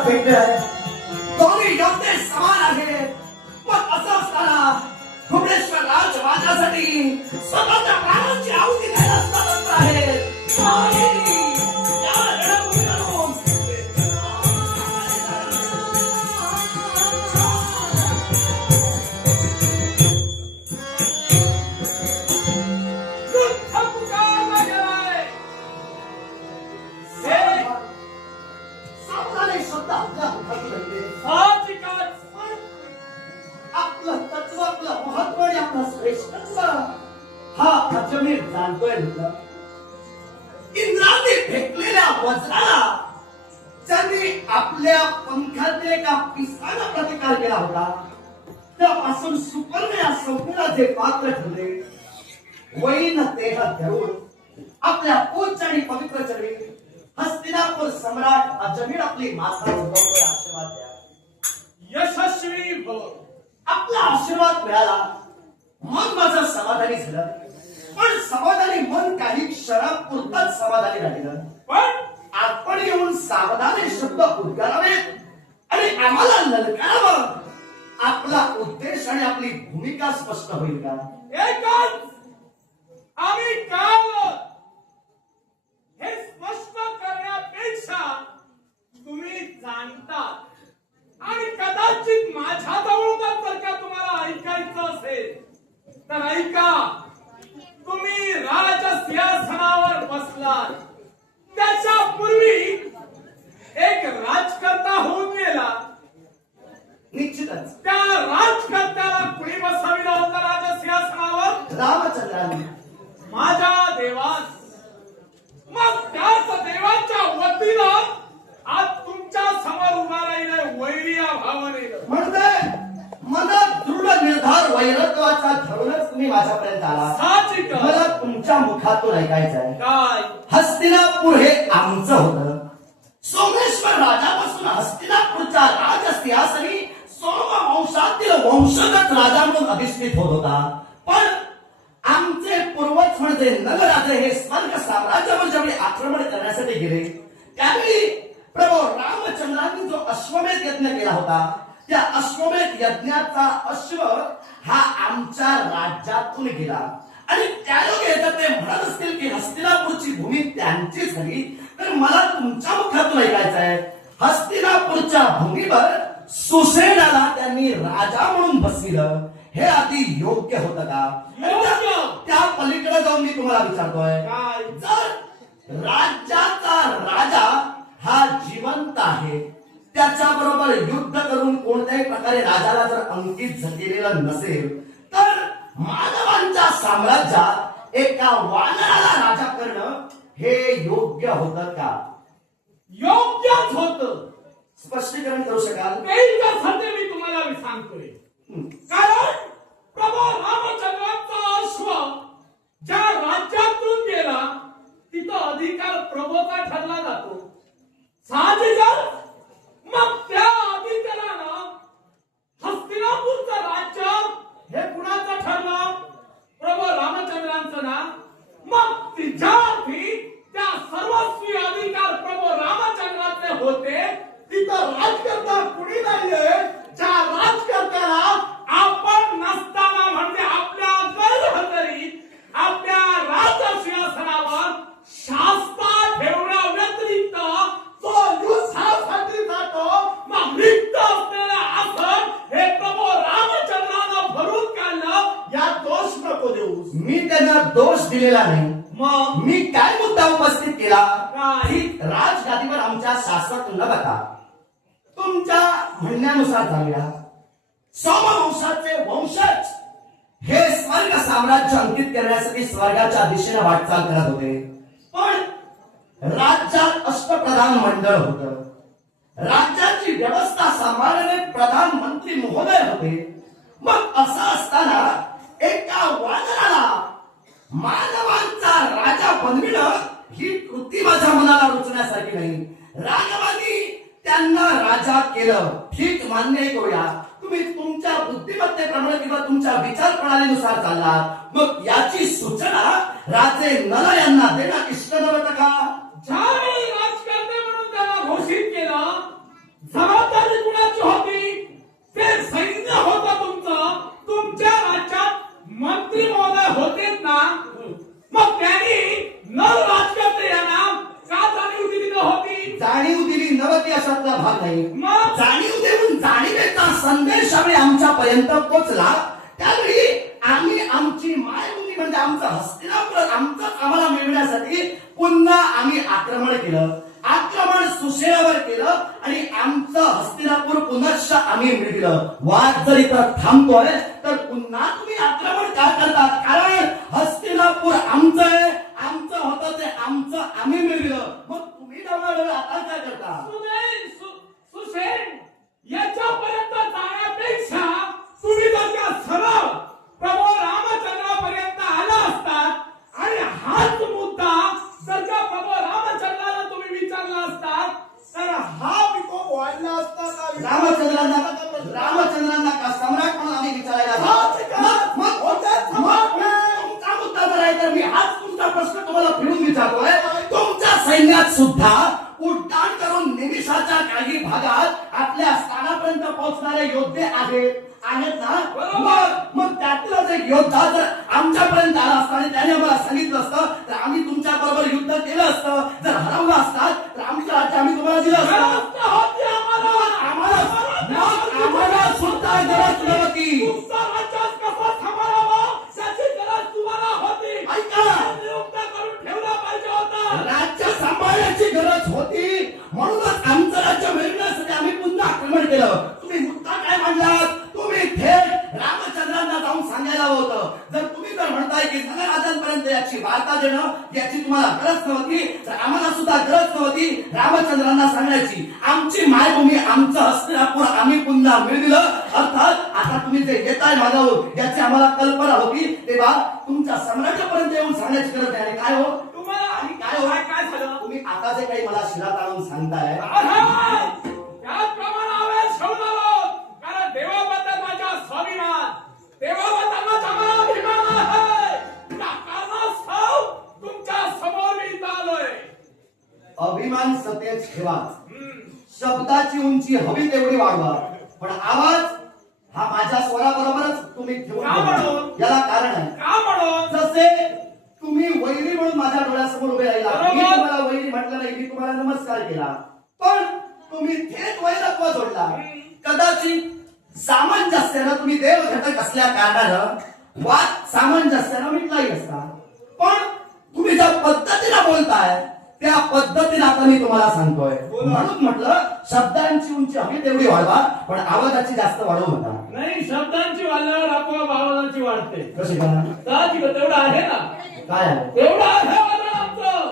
आपल्याला भेटले आहे. दोन्ही योद्धे समान आहेत. मग असं असताना भुवनेश्वर राजवाच्यासाठी स्वतःच्या प्राणांची आहुती द्यायला स्वतंत्र आहेत. आणि या रणभूमीवरून सावधाने शब्द आपल्या हातात राहिले. आपलं तत्व, आपलं महत्व आणि आपलं श्रेष्ठत्व हा अजमेर जाणतोय मुलं. इंद्राने फेकलेल्या वज्राला ज्यांनी आपल्या पंखातल्या एका पिसाला प्रतिकार केला होता, त्यापासून सुपर्ण या संपूर्ण जे पात्र ठरले, वैन देह धरून आपल्या पूज्य आणि पवित्र चरणी हस्तिनापुर सम्राट अजमेर आपली माता झुकवतोय. आशीर्वाद द्या. यशस्वी भव. आपला आशीर्वाद मिळाला, मग माझं समाधानी झालं. पण समाधानी मन काही क्षणापुरतच समाधानी राहिलं. पण आपण येऊन सावधानी शब्द उद्गारावेत आणि आम्हाला ललकारावं. आपला उद्देश आणि आपली भूमिका स्पष्ट होईल का? एकच आम्ही काय हे स्पष्ट करण्यापेक्षा तुम्ही जाणता आणि कदाचित माझ्याजवळूनच जर का तुम्हाला ऐकायचं असेल तर ऐका. तुम्ही राजसिंहासनावर बसलात, त्याच्यापूर्वी एक राजकर्ता होऊन गेला. निश्चितच त्या राजकर्त्याला कुणी बसविलं होतं राजसिंहासनावर? रामचंद्रांनी. माझ्या देवास. मग त्याच देवाच्या वतीनं आज तुमच्या समोर उभा राहिलाय वैरी या भावनेनं. म्हणते मनात दृढ निर्धार वैरत्वाचा धरूनच तुम्ही माझ्यापर्यंत आला. साहजिक. मला तुमच्या मुखातून ऐकायचं आहे. काय? हस्तिनापूर हे आमचं होतं. सोमेश्वर राजापासून हस्तिनापूरच्या राजसिंहासनी सोमवंशातील वंशगत राजा म्हणून अधिष्ठित होत होता. पण आमचे पूर्वज म्हणजे नगराजे हे स्वर्ग साम्राज्यावर ज्यावेळी आक्रमण करण्यासाठी गेले, त्यावेळी प्रभू रामचंद्रांनी जो अश्वमेध यज्ञ केला होता, त्या अश्वमेध यज्ञाचा अश्व हा आमच्या राज्यातून गेला. आणि त्यायोगे जर ते म्हणत असतील की हस्तिनापूरची भूमी त्यांची झाली, तर मला तुमच्या मुखातून ऐकायचं आहे, हस्तिनापूरच्या भूमीवर सुसेनाला त्यांनी राजा म्हणून बसविलं, हे अति योग्य होतं का? त्या पलीकडे जाऊन मी तुम्हाला विचारतोय, काय? जर राज्याचा राजा हा जिवंत आहे, त्याच्याबरोबर युद्ध करून कोणत्याही प्रकारे राजाला जर अंकित केलेलं नसेल, तर मानवांच्या साम्राज्यात एका वानराला राजा करणं हे योग्य होतं का? योग्यच होतं. स्पष्टीकरण करू शकाल? त्याच्यासाठी मी तुम्हाला सांगतोय. कारण प्रभू रामचंद्रांचा अश्व ज्या राज्यातून गेला तिथं अधिकार प्रभूचा ठरला जातो. साहजिकच मग त्या अधिकारानं हस्तिनापूरचं राज्य हे कुणाचं ठरलं? प्रभू रामचंद्रांचं ना. मग तिच्याआधी त्या सर्वस्वी अधिकार प्रभू रामचंद्राचे होते. तिथं राजकर्ता कुणी नाहीये, ज्या राजकर्त्याला आपण नसताना म्हणजे आपल्या गैरहजेरीत आपल्या राजसिंहासनावर शास्ता ठेवण्या व्यतिरिक्त तो युद्धासाठी जातो. मग रिक्त असलेलं आसन हे प्रभू रामचंद्रानं भरून काढलं. या दोष नको देऊ. मी त्यांना दोष दिलेला नाही. मग मी काय मुद्दा उपस्थित केला काय? की राजगादीवर आमच्या शासक न बघता तुमच्या म्हणण्यानुसार जाऊया, सोमवंशाचे वंशज हे स्वर्ग साम्राज्य अंकित करण्यासाठी स्वर्गाच्या दिशेने वाटचाल करत होते. पण राज्यात अष्टप्रधान मंडळ होतं. राज्याची व्यवस्था सांभाळणारे प्रधानमंत्री महोदय होते. मग असं असताना एका वानराला मानवांचा राजा बनविणं ही कृती माझ्या मनाला रुचण्यासारखी नाही. राघवानी त्यांना राजा केलं, ठीक, मान्य करूया. तुम्ही तुमच्या बुद्धिमत्तेप्रमाणे किंवा तुमच्या विचार प्रणालीनुसार चाललात. मग याची सूचना राजे नल यांना देणं इष्ट नव्हतं का? ज्यावेळी राजकारणी म्हणून त्याला घोषित केलं जबाबदारी कुणाची होती? ते सैन्य होतं तुमचं. तुमच्या राज्यात मंत्री महोदय होतेच ना. मग त्यांनी न राजकर्त्यांना का जाणीव दिली नव्हती? जाणीव दिली नव्हती अशातला भाग नाही. मग जाणीव देऊन जाणीवेचा संदेश आम्ही आमच्यापर्यंत पोचला. त्यावेळी आम्ही आमची मायभूमी म्हणजे आमचं हस्तिनापुर आमचंच आम्हाला मिळवण्यासाठी पुन्हा आम्ही आक्रमण केलं. आक्रमण सुशेरावर केलं आणि आमचं हस्तिनापूर पुनश्च आम्ही मिळविलं. वाद जर इथं थांबतोय तर पुन्हा तुम्ही आक्रमण का करतात? कारण हस्तिनापूर आमचं आहे, आमचं होतं ते आमचं आम्ही मिळविलं. मग तुम्ही डावळाडोळ आता काय करता? सुसेन याच्यापर्यंत जाण्यापेक्षा तुम्ही जर का सरळ प्रभू रामचंद्रापर्यंत आला असतात आणि हाच मुद्दा जर का प्रभू रामचंद्राला तुम्ही विचारला असतात तर हा विकोप वाढला असता का? रामचंद्रांना का सम्राट म्हणून आम्ही विचारायला तुमचा मुद्दा जर आहे तर मी हाच तुमचा प्रश्न तुम्हाला फिरून विचारतोय. तुमच्या सैन्यात सुद्धा उड्डाण करून निमिषाच्या काही भागात आपल्या स्थानापर्यंत पोहोचणारे योद्धे आहेत ना. मग त्यातलाच एक योद्धा जर आमच्यापर्यंत आला असता आणि त्याने आम्हाला सांगितलं असतं तर आम्ही तुमच्या बरोबर युद्ध केलं असतं. जर हरवलं असतात तर आमचं राज्य आम्ही तुम्हाला दिलं असतं. आम्हाला सुद्धा गरज नव्हती. तुमचा राज्य कसा सांभाळावा त्याची गरज तुम्हाला होती. ऐका, नियुक्त करून ठेवला पाहिजे होता. राज्य सांभाळण्याची गरज होती म्हणूनच आमचं राज्य मिळवण्यासाठी आम्ही पुन्हा आक्रमण केलं. तुम्ही मुद्दा काय मांडलात? तुम्ही थेट रामचंद्रांना जाऊन सांगायला होतं. जर तुम्ही जर म्हणताय की नगराजांपर्यंत याची वार्ता देणं याची तुम्हाला गरज नव्हती तर आम्हाला सुद्धा गरज नव्हती रामचंद्रांना सांगण्याची. आमची मायभूमी आमचं हस्तिनापूर आम्ही पुन्हा मिळविलं. अर्थात आता तुम्ही जे येताय माझ्यावर याची आम्हाला कल्पना होती तेव्हा तुमच्या सम्राटापर्यंत येऊन सांगण्याची गरज नाही. आणि काय हो तुम्हाला आणि काय हो काय झालं? तुम्ही आता जे काही मला शिरात आणून सांगताय त्याचप्रमाणे आवेश ठेवून आलो. कारण देवाबद्दल माझा स्वाभिमान, देवाबद्दल माझा मला अभिमान आहे. त्या कारणास्तव तुमच्या समोर मी इथं आलोय. अभिमान सतेज ठेवाच. शब्दाची उंची हवी तेवढी वाढवा पण आवाज हा माझ्या स्वराबरोबरच तुम्ही ठेवून का ठेवा. म्हणून? याला कारण आहे. का म्हणून? जसे तुम्ही वैरी म्हणून माझ्या डोळ्यासमोर उभे राहिला. मी बरोबर. तुम्हाला वैरी म्हटलं नाही, मी तुम्हाला नमस्कार केला पण तुम्ही थेट वैरत्व जोडला. कदाचित सामंजस्यानं तुम्ही देव घटक असल्या कारणानं वाद सामंजस्यानं मिटलाही असता. पण तुम्ही ज्या पद्धतीनं बोलताय त्या पद्धतीने आता मी तुम्हाला सांगतोय. म्हणून म्हटलं शब्दांची उंची हवी तेवढी वाढवा पण आवाजाची जास्त वाढवू नका. नाही, शब्दांची वाढल्यावर आपोआप आवाजाची वाढते. कशी का? साहजिक तेवढं आहे ना. काय आहे? तेवढं आहे वजन आमचं.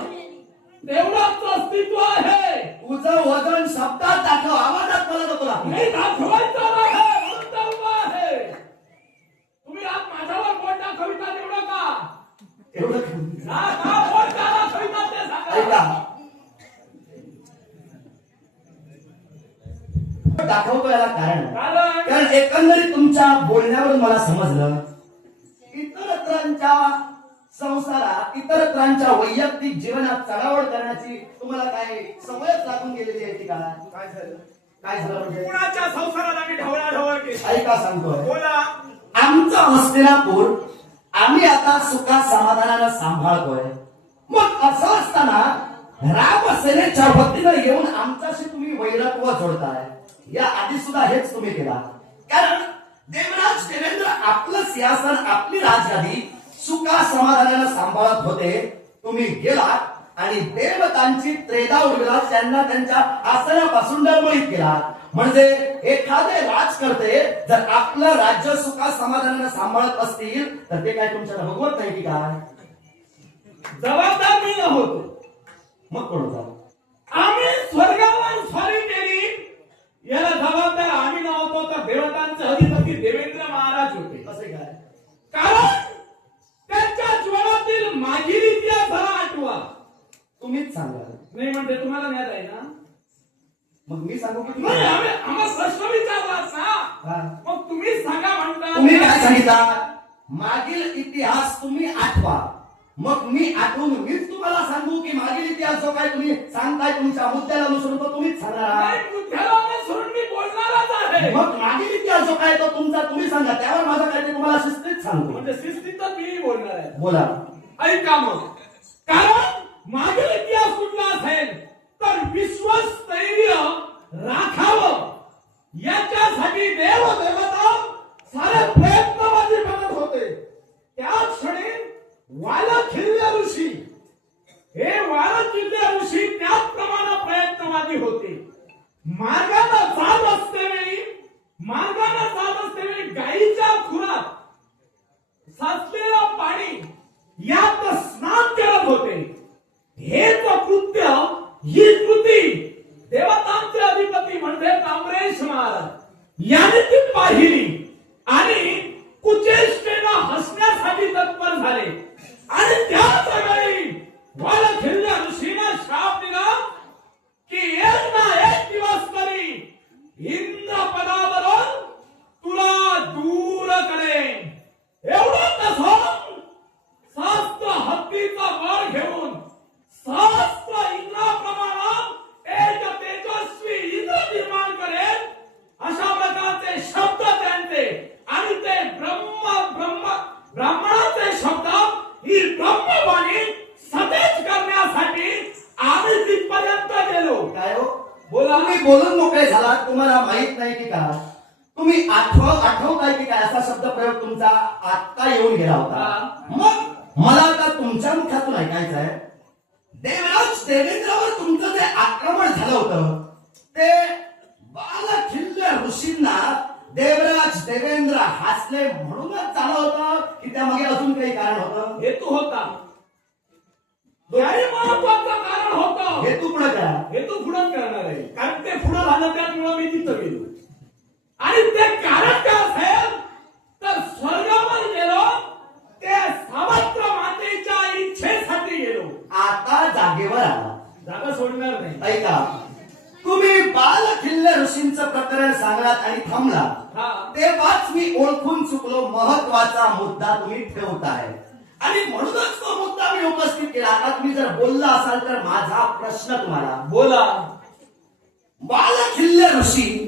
तेवढं आमचं अस्तित्व आहे. तुझं वजन शब्दात दाखव, आवाजात मला नको दाखव. मी दाखवायचं आहे म्हणून तर उभा आहे. तुम्ही आज माझ्यावर बोट दाखविता तेवढं का? एवढं का बोट का दाखविता ते सांगा. ऐका, दाखवतो याला कारण आहे. कारण एकंदरीत तुमच्या बोलण्यावरून मला समजलं इतरत्रांच्या संसारात इतरत्रांच्या वैयक्तिक जीवनात चढावड करण्याची तुम्हाला काय सवयच लागून गेलेली आहे का? काय झालं? काय झालं म्हणजे? कुणाच्या संसारात आम्ही ढवळाढवळ केली? ऐका सांगतोय. बोला. आमचं हस्तिनापूर आम्ही आता सुखा समाधानानं सांभाळतोय. मग असं असताना रामसेनेच्या वतीनं येऊन आमच्याशी तुम्ही वैरत्व जोडताय. या आधी सुद्धा हेच तुम्ही केला. कारण देवराज देवेंद्र आपलं सिंहासन आपली राजगादी सुखा समाधानानं सांभाळत होते. तुम्ही गेलात आणि देवतांची त्रेधा उडविला. त्यांना त्यांच्या आसनापासून डळमळीत केला. म्हणजे एखादे राजकर्ते जर आपलं राज्य सुखा समाधानानं सांभाळत असतील तर ते काय तुमच्याला भगवत नाही की काय? जबाबदार मी नव्हतो. मग कोण होता? आम्ही स्वर्गावर स्वारी केली याला जबाबदार आम्ही नव्हतो तर देवतांचे अधिपती देवेंद्र महाराज होते. असे काय? कारण त्यांच्या जीवनातील मागील इतिहास जरा आठवा. तुम्हीच सांगा. नाही म्हणते तुम्हाला ज्ञात आहे ना. मग मी सांगू की नाही, आम्हाला प्रश्न विचारलात ना. हा. मग तुम्हीच सांगा म्हणता. तुम्ही काय सांगितलं? मागील इतिहास तुम्ही आठवा. मग मी आठवून मीच तुम्हाला सांगू की मागील इतिहास जो काय तुम्ही सांगताय तुमच्या मुद्द्याला अनुसरून तो तुम्हीच सांगणार? नाही, मुद्द्याला आहे. मग मागील इतिहास जो काय तो तुमचा तुम्ही सांगा, त्यावर माझं काय ते तुम्हाला शिस्तीत सांगतो. म्हणजे शिस्तीतच मी बोलणार आहे. बोला. ऐका मग, कारण मागील इतिहास कुठला असेल तर विश्वस्थैर्य राखावं याच्यासाठी देव देवता सारे प्रयत्नवादी बनत होते. त्या क्षणी वालखिल्य ऋषी, हे वालखिल्य ऋषी त्याचप्रमाणे प्रयत्नवादी होते. मार्गाने जात असतेवेळी गाईच्या खुरात साचलेलं पाणी यात स्नान करत होते. हेच कृत्य, ही कृती देवतांचे अधिपती म्हणजे ताम्रेश महाराज यांनी ती पाहिली आणि कुचेष्टेनं हसण्यासाठी तत्पर झाले. आणि त्याच वेळी वालखिल्य ऋषीने शाप दिला की एक ना एक दिवस तरी इंद्र पदावरून तुला दूर करेन. एवढं नसून सहस्त्र हत्तीचा बळ घेऊन सहस्त्र इंद्राप्रमाणे एक तेजस्वी इंद्र निर्माण करेन. अशा प्रकारचे शब्द त्यांचे आणि ते ब्राह्मणाचे शब्द ही ब्रह्मवाणी सतेज करण्यासाठी आम्ही तिथपर्यंत गेलो. काय हो? बोला. तुम्ही बोलून मोकळे झाला, तुम्हाला माहित नाही की काय? तुम्ही आठवताय की काय असा शब्द प्रयोग तुमचा आता येऊन गेला होता. मग मला आता तुमच्या मुखातून ऐकायचं आहे, देवराज देवेंद्रावर तुमचं जे आक्रमण झालं होतं ते बालखिल्य ऋषींना देवराज देवेंद्र हसले म्हणूनच झालं होतं की त्यामागे अजून काही कारण होतं? हेतू होता, हे महत्वाचं कारण होतं. हेतू पुढे करा. हेतू पुढे करणार आहे, कारण ते पुढे झालं त्यामुळे मी तिथं गेलो. आणि ते कारण काय असेल तर स्वर्गावर गेलो, ते सावत्र मातेच्या इच्छेसाठी गेलो. आता जागेवर आला, जागा सोडणार नाही. ऐका, तुम्ही बालखिल्य ऋषींचं प्रकरण सांगलात आणि थांबला, हा. तेव्हाच मी ओळखून चुकलो. महत्वाचा मुद्दा तुम्ही ठेवताय आणि म्हणूनच तो मुद्दा मी उपस्थित केला. आता तुम्ही जर बोलला असाल तर माझा प्रश्न तुम्हाला. बोला. बालखिल्य ऋषी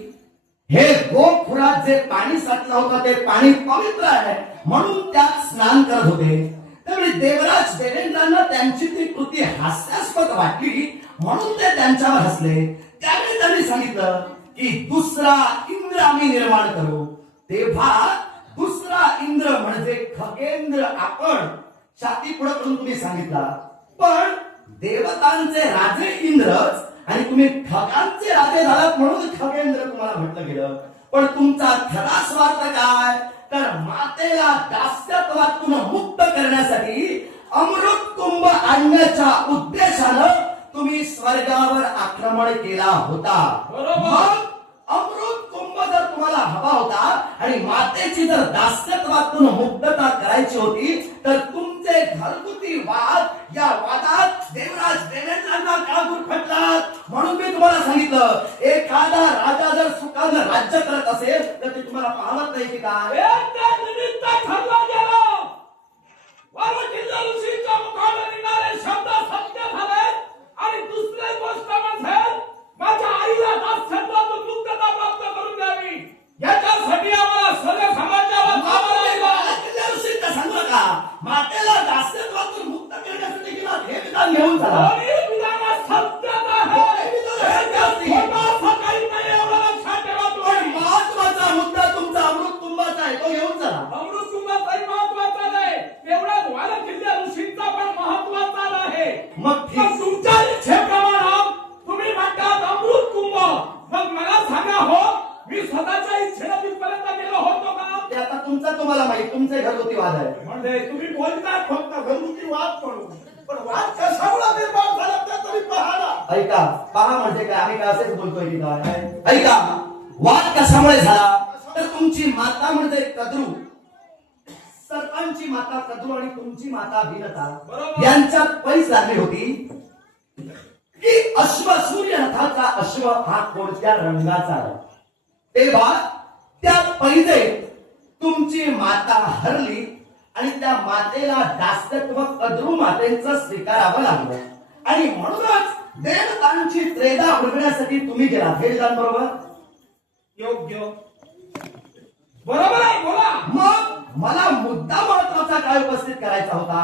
हे गोखुरात जे पाणी साठलं होतं ते पाणी पवित्र आहे म्हणून त्यात स्नान करत होते. त्यावेळी देवराज देवेंद्रांना त्यांची ती कृती हास्यास्पद वाटली म्हणून ते त्यांच्यावर हसले. त्यावेळी त्यांनी सांगितलं की दुसरा इंद्र आम्ही निर्माण करू. तेव्हा दुसरा इंद्र म्हणजे खगेंद्र आपण छाती पुढे करून तुम्ही सांगितला, पण देवतांचे राजे इंद्रच आणि तुम्ही खगांचे राजे झालात म्हणून खगेंद्र तुम्हाला म्हटलं गेलं. पण तुमचा खरा स्वार्थ काय तर मातेला दास्यत्वातून मुक्त करण्यासाठी अमृत कुंभ आणण्याच्या उद्देशानं तुम्ही स्वर्गावर आक्रमण केला होता. मग अमृत कुंभ जर तुम्हाला हवा होता आणि मातेची जर दास्यत्वातून मुक्तता करायची होती तर तुमचे घरगुती वाद, या वादात देवराज देवेंद्रांना का गुरफटलात? म्हणून मी तुम्हाला सांगितलं, एखादा राजा जर सुखानं राज्य करत असेल तर ते तुम्हाला पाहत नाही की काय? निमित्त ठरला गेला. वालखिल्य ऋषीच्या मुखाने निघणारे शब्द सत्य झाले. आणि दुसरी गोष्ट म्हणजे माझ्या आईला दास्यत्वातून मुक्तता प्राप्त करून द्यावी याच्यासाठी आम्हाला सर्व समाजावर जावं लागलं. ऋषींना सांगू नका, मातेला दास्यत्वातून मुक्त करण्यासाठी किंवा हे विधान घेऊन चला. दोन्ही विधानात सत्यता आहे. छोटासा काही नाही एवढं लक्षात ठेवा पण तुम्ही. महत्वाचा मुद्दा तुमचा अमृत कुंभाचा आहे, तो घेऊन चला. अमृत कुंभाचाही महत्वाचा नाही, तेवढाच वालखिल्य ऋषींचा पण महत्वाचा आहे. मग ठीक. पण तुमच्या इच्छेप्रमाणे तुम्ही म्हणतात अमृत कुंभ. मग मला सांगा हो, मी स्वतःच्या इच्छेला तिथपर्यंत गेलो होतो का? ते आता तुमचा तुम्हाला माहित, तुमचे घरगुती वाद आहे. म्हणजे तुम्ही बोलतात फक्त घरगुती वाद म्हणून, पण वाद कशामुळे निर्माण झाला ते तरी पाहा. ऐका, पहा म्हणजे काय, आम्ही काय असेच बोलतोय की काय? ऐका, वाद कशामुळे झाला तर तुमची माता म्हणजे कद्रू, सर्पांची माता कद्रू आणि तुमची माता भिनता बरोबर. यांच्यात पैस लागली होती की अश्व, सूर्य रथाचा अश्व हा कोणत्या रंगाचा आहे. तेव्हा त्या पैजेत तुमची माता हरली आणि त्या मातेला दास्यत्व कद्रू मातेचं स्वीकारावं लागलं. आणि म्हणूनच देवतांची त्रेधा उडविण्यासाठी तुम्ही गेला. हे विधान बरोबर? योग्य. बरोबर आहे, बोला. मग मला मुद्दा महत्वाचा काय उपस्थित करायचा होता.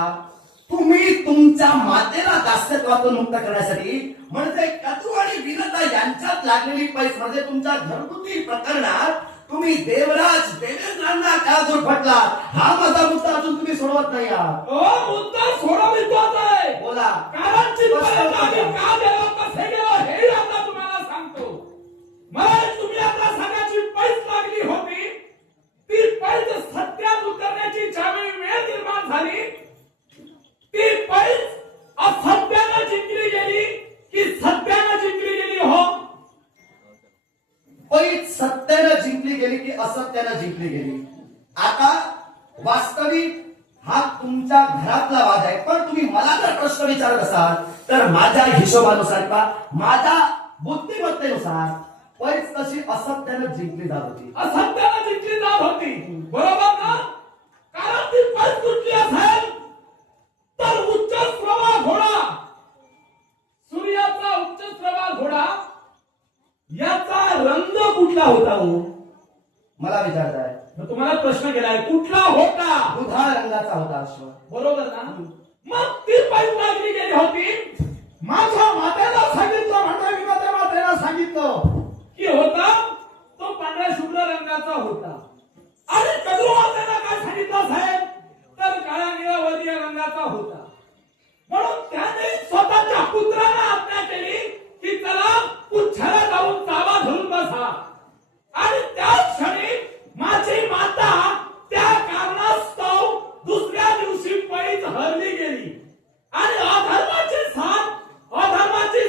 तुम्ही तुमच्या मातेला दास्यत्वातून मुक्त करण्यासाठी म्हणजे कटू आणि विनता यांच्यात लागलेली पैस म्हणजे तुमच्या घरगुती प्रकरणात तुम्ही देवराज देवेंद्रांना का दुर्फटला हा माझा मुद्दा अजून तुम्ही सोडवत नाही आहात. मुद्दा सोडवितोच आहे. बोला. कारण चिंतनाचा आधी का गेलो, कसे गेलो हे आता तुम्हाला सांगतो. मला तुम्ही आता सांगायची पैस लागली होती. ती पैस सत्यात उतरण्याची ज्यावेळी वेळ निर्माण झाली, ती पैस असत्यानं जिंकली गेली की सत्यानं जिंकली गेली हो? पैस सत्यानं जिंकली गेली की असत्यानं जिंकली गेली. आता वास्तविक हा तुमच्या घरातला वाद आहे. पण तुम्ही मला जर प्रश्न विचारत असाल तर माझ्या हिशोबानुसार किंवा माझ्या बुद्धिमत्तेनुसार पैस तशी असत्यानं जिंकली जात होती. असत्यानं जिंकली जात होती, बरोबर ना? कारण ती पैस कुठली असेल तर उच्च श्रवा घोडा, सूर्याचा उच्च श्रवा घोडा याचा रंग कुठला होता हो? मला विचारताय. मग तुम्हाला प्रश्न केलाय कुठला होता? दुधाळ रंगाचा होता अश्व. बरोबर ना? मग ती पैस लागली गेली होती. माझ्या मातेला सांगितलं, माझ्या विनोत्या मातेला सांगितलं की होता तो पांढऱ्या शुभ्र रंगाचा होता. आणि कद्रू मातेला काय सांगितलं साहेब तर काळ्या निळ्या वर्दीय रंगाचा होता. म्हणून त्याने स्वतःच्या पुत्राला आज्ञा केली की चला पुच्छाला जाऊन चावा धरून बसा. आणि त्याच क्षणी माझी माता त्या कारणास्तव दुसऱ्या दिवशी पैज हरली गेली. आणि अधर्माची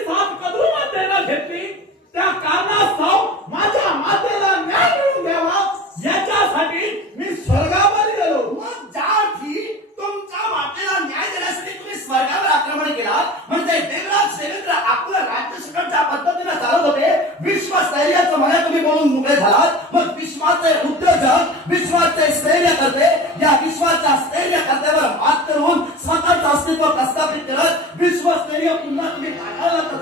साथ कद्रू मातेला घेतली. त्या कारणास्तव माझ्या मातेला न्याय मिळवून द्यावा याच्यासाठी मी स्वर्गावर गेलो. मग ज्या अर्थी तुमच्या मातेला न्याय देण्यासाठी तुम्ही स्वर्गावर आक्रमण केला म्हणजे देवराज देवेंद्र आपलं राज्यसकट ज्या पद्धतीने चालत होते विश्वस्थैर्याचं मला तुम्ही बोलून मोकळे झालात. मग विश्वाचे उद्योजक विश्वाचे स्थैर्य करते या विश्वाच्या स्थैर्य करत्यावर मात करून स्वतःचं अस्तित्व प्रस्थापित करत विश्वस्थैर्य पुन्हा तुम्ही काढायलाच ना.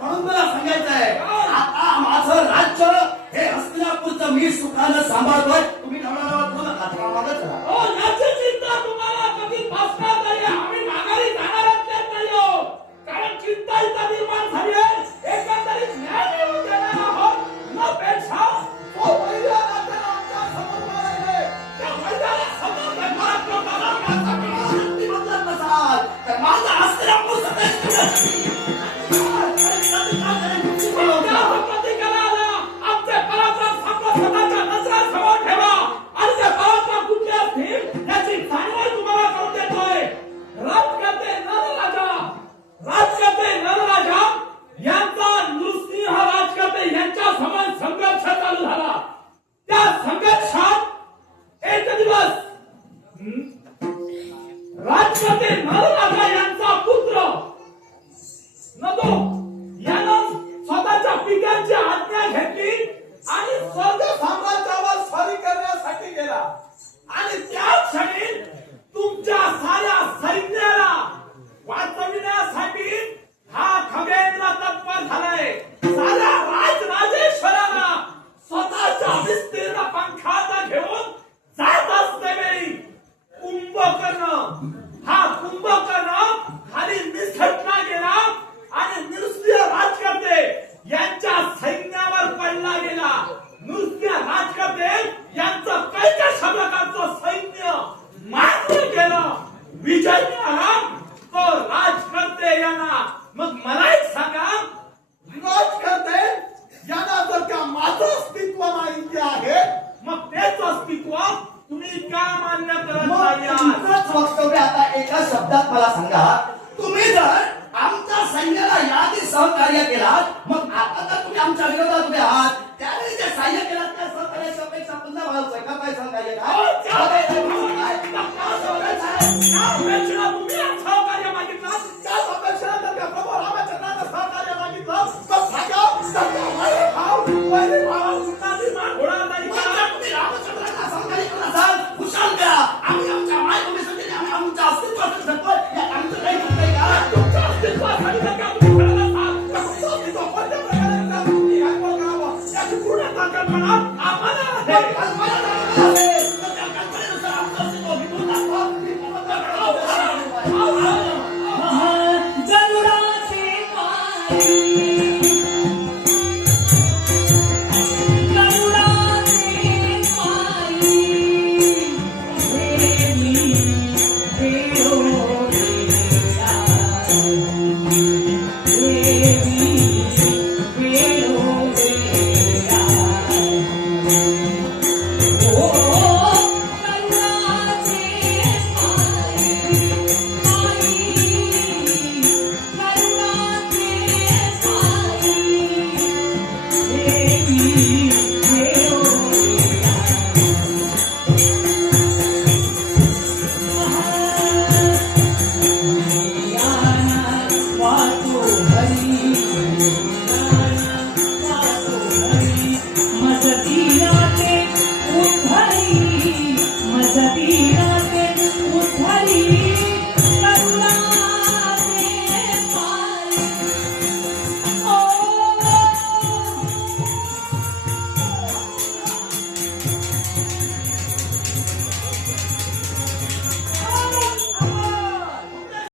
म्हणून मला सांगायचं आहे आता माझं राज्य हे हस्तिनापूरचं मी सुखानं सांभाळतोय. तुम्ही नवनावात बोला मागत राहा. याची चिंता तुम्हाला कधी भासणार नाही. आम्ही माघारी जाणारच नाही हो. कारण चिंता इथं निर्माण झाली आहे. एकंदरीत न्याय मिळवून देणार आहोत न पेक्षा तो मैदानात आमच्या समोर आहे. त्या मैदानासमोर धर्मात्मा बाळांचा शांती बदलत नसाल तर माझा हस्तिनापूर आमचे पराक्रम स्वतःच्या नजरासमोर ठेवा. आणि ते पराक्रम कुठले असतील याची जाणीव तुम्हाला करून देतोय. राजकर्ते नरराजा यांचा नृसिंह राजकर्ते यांच्या समोर संघर्ष चालू झाला. त्या संघर्षात एक दिवस राजकर्ते नरराजा यांचा पुत्र नदो यानं स्वतःच्या पित्याची आज्ञा घेतली आणि स्वर्ग साम्राज्यावर स्वारी करण्यासाठी गेला. आणि त्या क्षणी तुमच्या साऱ्या सैन्याला वाचविण्यासाठी हा खगेंद्र तत्पर झालाय. साऱ्या राजराजेश्वराला स्वतःच्या विस्तीर्ण पंखात घेऊन जात असतेवेळी कुंभकर्ण खाली निसटला गेला आणि नृसिंह राजकर्ते यांच्या सैन्यावर पडला गेला. नृसिंह कल्पना आम्हाला आहे. कल्पना